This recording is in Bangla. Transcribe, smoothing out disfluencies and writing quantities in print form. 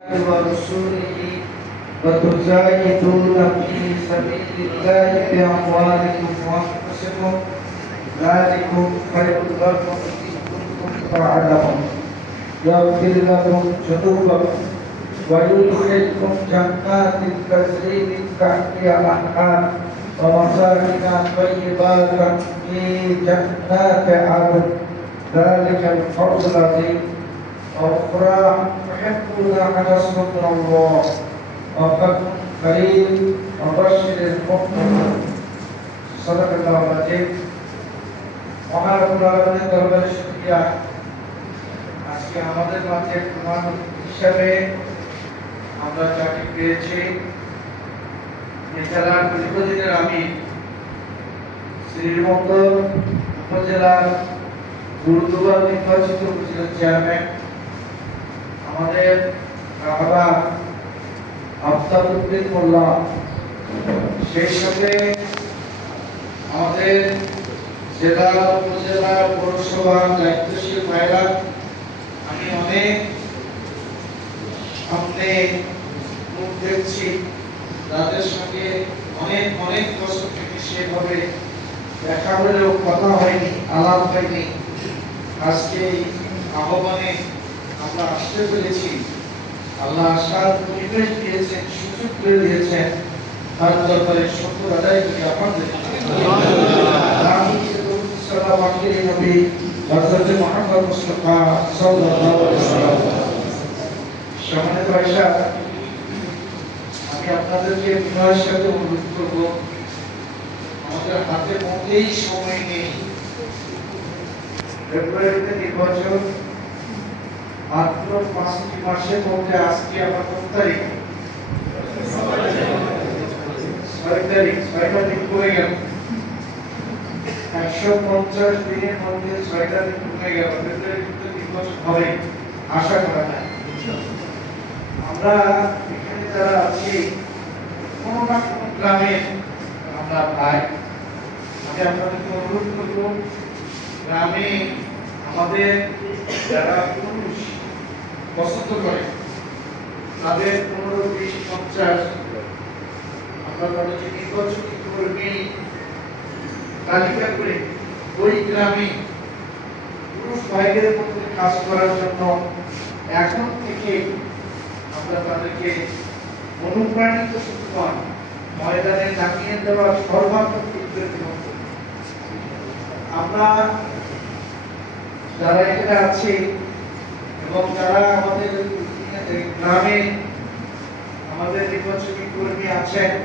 ورسوله وتجاهدون في سبيل الله بأموالكم وأنفسكم ذلكم خير لكم إن كنتم تعلمون يغفر لكم ذنوبكم ويدخلكم جنات تجري من تحتها الأنهار ومساكن طيبات في جنات عدن ذلك الفوز العظيم وأخرى تحبون أن يسكن الله وفضل كريم وبشر المؤمنين صدق الله العظيم মহান আল্লাহর দরবারে শুকরিয়া আজকে আমাদের মাঝে প্রধান হিসেবে আমরা যাকে পেয়েছি জেলার দীর্ঘদিনের আমি শ্রীমঙ্গল উপজেলার গুরুদুয়ার নির্বাচিত উপজেলা চেয়ারম্যান আমাদের রাহাবা আফতাবউদ্দিন মোল্লা, সেই সাথে আমাদের জেলা উপজেলা পৌরসভার দায়িত্বশীল ভাইরা, আমি অনেক সামনে মুখ দেখছি তাদের সঙ্গে অনেক অনেক বছর থেকে সেভাবে দেখা হলেও কথা হয়নি, আলাপ হয়নি। আজকে আহ্বানে আমরা আসতে পেরেছি। আল্লাহ আসার পরিবেশ দিয়েছেন, সুযোগ করে দিয়েছেন, তার দরবারে শুকর আদায় করি আপনাদের। নবী হযরত মুহাম্মদ মুস্তাফা সাল্লাল্লাহু আলাইহি ওয়াসাল্লাম। সম্মানিত ভাইরা, আমি আপনাদেরকে বিনয়ের সাথে অনুরোধ করব, আমাদের হাতে মোটেই সময় নেই। ফেব্রুয়ারিতে নির্বাচন, মাত্র 5টি মাসের মধ্যে আজকে আমার কোন তারিখ? 6 তারিখ। 6টা দিন পড়ে গেল। 150 দিনের মধ্যে 6টা দিন পড়ে গেল। ফেব্রুয়ারিতে নির্বাচন হবে আশা করা যায়। আমরা এখানে যারা আছি কোনো না কোনো গ্রামে আমরা ভাই, আমি আপনাদেরকে অনুরোধ করব, গ্রামে আমাদের যারা পুরুষ পছন্দ করে তাদের 15, 20, 50 আমরা তাদেরকে নির্বাচনী কর্মী তালিকা করে ওই গ্রামে পুরুষ ভাইদের মধ্যে কাজ করার জন্য এখন থেকে আমরা তাদেরকে অনুপ্রাণিত করতে, ময়দানে নামিয়ে দেওয়ার সর্বাত্মক প্রয়োজন। আমরা যারা এখানে আছি এবং যারা আমাদের গ্রামে আমাদের নির্বাচনী কর্মী আছেন,